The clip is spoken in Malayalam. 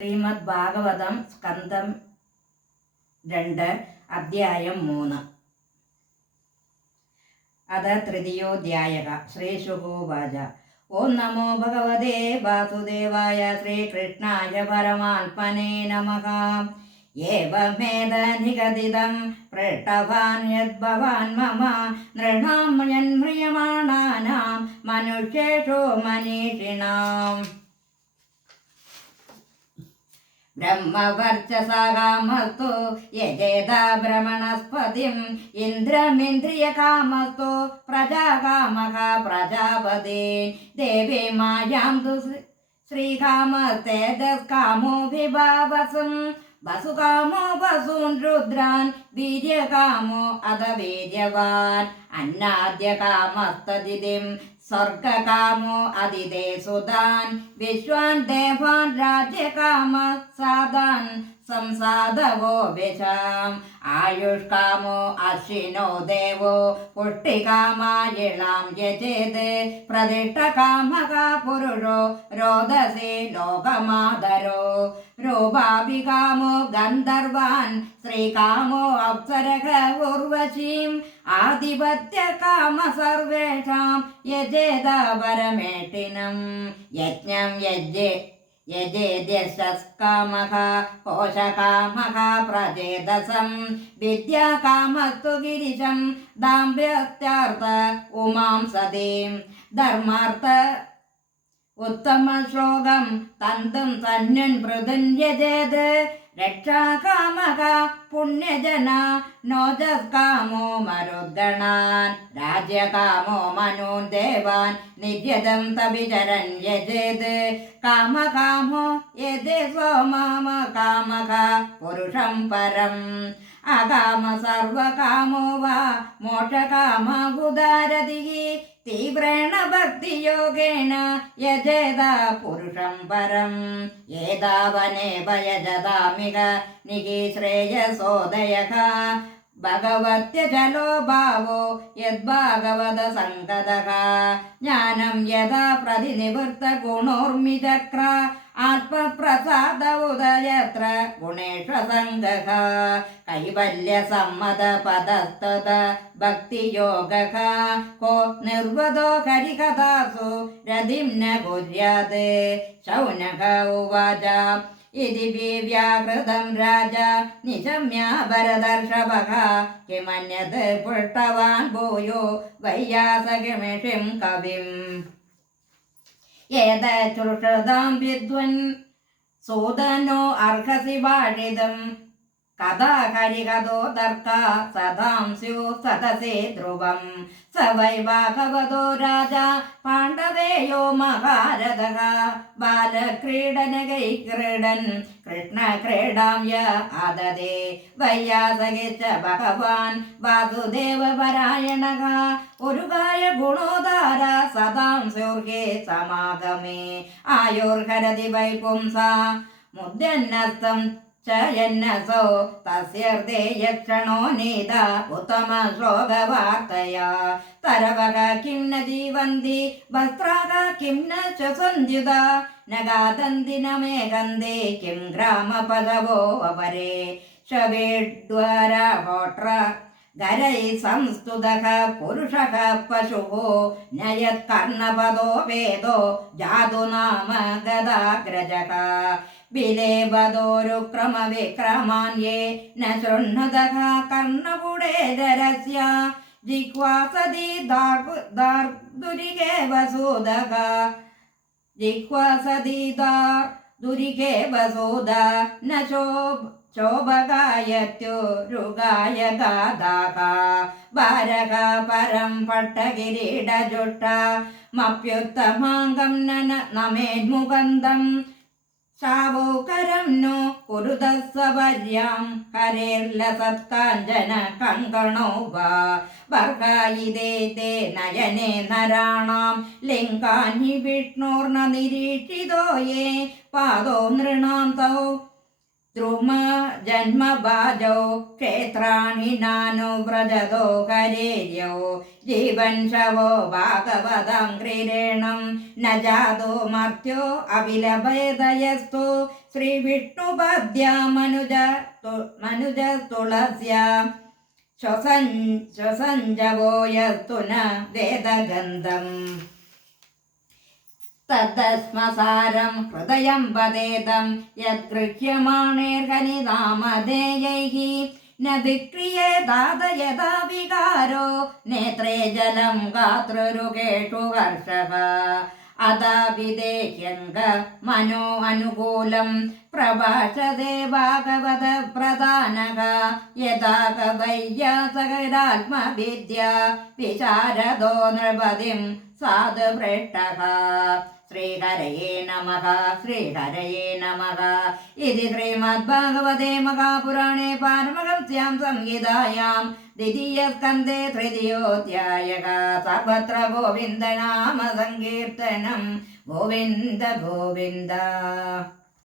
ശ്രീമദ് ഭാഗവതം സ്കന്ധം 2 അധ്യായം 3 അത തൃതീയോധ്യായഃ ശ്രീശുകോവാച ഓം നമോ ഭഗവതേ വാസുദേവായ ശ്രീകൃഷ്ണായ പരമാത്മനേ നമഃ ഏവമേതനിഗദിതം പൃഷ്ടവാൻ യദ്ഭവാൻ മമ നൃണാം മ്രിയമാണാനാം മനുഷ്യേഷു മനീഷിണാം ബ്രഹ്മവർച്ചസകാമസ്തു യജേതാ ഭ്രമണസ്പതിം ഇന്ദ്രമിന്ദ്രിയകാമസ്തു പ്രജാകാമക പ്രജാപതി ദേവി മായാം തു ശ്രീകാമസ്തേജസ്കാമോ വിഭാവസും വസുകാമോ വസൂൻ രുദ്രാൻ വീര്യകാമോ അത വീര്യവാൻ അന്നാദ്യകാമസ്തദിതിം സ്വർഗകാമോ അതിദേ സുതാൻ വിശ്വാൻ ദേവാൻ രാജ്യകാമ സാദാൻ സംസാദവോ വിശാം ആയുഷ്കാമോ അശ്വിനോ ദേവോ പുഷ്ടികാമായിളാം യജേത് പ്രതിഷ്ഠകാമക പുരുഷോ രോദസി ലോകമാതരോ രൂപാഭികാമോ ഗന്ധർവാൻ ശ്രീകാമോ അപ്സരക ഉർവശീം ആധിപത്യകാമ സർവേഷാം യജേത പരമേഷ്ഠിനം യജ്ഞം യജേദ്യശസ്കാമഃ കോശകാമഃ പ്രചേതസം വിദ്യാകാമസ്തു ഗിരിശം ദാമ്പത്യാർത്ഥ ഉമാം സതീം ധർമാർത്ഥ ഉത്തമശ്ലോകം തന്തും തന്യൻ പൃഥുൻ യജേത് രക്ഷാകാമക പുണ്യജന നോജസ്കാമോ മരുദ്ഗണാൻ രാജ്യകാമോ മനൂൻ ദേവാൻ നിര്യതം തവിചരൻ യജേത് കാമകാമോ യജേ സ്വമാമ കാമക പുരുഷം പരം അകാമ സർവകാമോ വാ മോക്ഷകാമ ഉദാരതി തീവ്രേണ ഭക്തിയോഗേന യജേത പുരുഷം പരം ഏതാവനേവ യജതാമിക നിഹി ശ്രേയസോദയഃ ഭഗവത്യജലോ ഭാവോ യദ്ഭാഗവത സംഗതഃ ജ്ഞാനം യഥാ പ്രതിനിവൃത്ത ഗുണോർമിചക്ര ആത്മപ്രസാദ ഉദയത്ര ഗുണേഷസംഗഃ കൈവല്യസമ്മത പദസ്തത ഭക്തിയോഗഃ കോ നിർവദോ ഹരികഥാസു രതിം ന കുര്യാത് ശൗനക ഉവാച ഇതി വ്യാകൃതം രാജ നിശമ്യ ഭരതർഷഭഃ കിമന്യത് പൃഷ്ടവാൻ ഭൂയോ വൈയാസകിമിഷിം കവിം ഏതശ്രുതം വിദ്വൻ സൂതനോ അർഹസി വാഴിതം കഥാ ഹരികഥോ തർക്ക സദാം സ്യു സദസേ ധ്രുവം സ വൈ ഭാഗവതോ രാജ പാണ്ഡവേയോ മഹാരഥഃ ബാലക്രീഡനകൈക്രീഡൻ കൃഷ്ണക്രീഡാം യ ആദദേ വൈയാസകിച്ച ഭഗവാൻ വാസുദേവപരായണഃ ഒരുകായ ഗുണോദാര സദാം സ്യൂർഹേ സമാഗമേ ആയുർഹരതി വൈ പുംസ മുദ്യന്നസ്തം യന്നസോ തസ്യർദ്ദേ യക്ഷണോ നീത ഉത്തമ ശ്ലോകവാർത്തയാ തരവക കിം ന ജീവന്തി വസ്ത്രാക കിം ന ശ്വസന്ത്യുത ന ഗാതന്തി ന മേഘന്തി കിം ഗ്രാമപദവോ അപരേ ശവേഡ്വാര ഹോട്ര ഗരൈ സംസ്തുതഃ പുരുഷഃ പശുഃ നയത് കർണപദോ വേദോ ജാതു നാമ ഗദാഗ്രജഃ വിലേപദോരുക്രമവിക്രമാന്യേ ന ശൃണ്വതഃ കർണപുടേധരസ്യ ജിഹ്വാ സതി ദാർദുരികേ വസൂദഃ ജിഹ്വാ സതി ദാർദുരികേ വസൂദ ന ശോഭഗായത്യുരുഗായ ഗാദാക ഭാരക പരം പട്ടകിരീടജുട്ട മപ്യുത്തമാംഗം നമേന്മുകന്ദം ശാവോകരം നോ കുരുദസ്വര്യാം ഹരേർലസത്കാഞ്ചന കങ്കണോ വാ വർഗായിതേ തേ നയനേ നരാണാം ലിംഗാനി വിഷ്ണോർന നിരീക്ഷിതോ യേ പാദോ നൃണാം തൗ ദ്രുമ ജന്മഭാജോ ക്ഷേത്രാണി നാനുവ്രജതോ ഹരേര്യോ ജീവൻ ശവോ ഭാഗവതം ക്രീരേണം ന ജാതോ മർത്യോ അവിലഭേദയസ്തു ശ്രീവിഷ്ണുപദ്യ മനുജ തുളസ്യ ശ്വസഞ്ജവോ യസ്തു ന വേദഗന്ധം തദ്ദസ്മസാരം ഹൃദയം വദേദം യദ്ഗൃഹ്യമാണേർഹനിനാമധേയൈഃ ന വിക്രിയേതാദ യഥാ വികാരോ നേത്രേ ജലം ഗാതൃരുകേഷു ഹർഷഃ അദാവിദേഹ്യംഗ മനോ അനുകൂലം പ്രഭാഷതേ ഭാഗവത പ്രധാനഃ യഥാ കവയ്യാസകരാത്മവിദ്യ വിശാരദോ നൃപതിം സാധു പൃഷ്ടഃ ശ്രീഹരയേ നമഃ ശ്രീഹരയേ നമഃ ഇതി ശ്രീമദ്ഭാഗവതേ മഹാപുരാണേ പാരമഹംസ്യാം സംഹിതായാം ദ്വിതീയസ്കന്ധേ തൃതീയോധ്യായഃ സർവത്ര ഗോവിന്ദനാമ സങ്കീർത്തനം ഗോവിന്ദ ഗോവിന്ദ.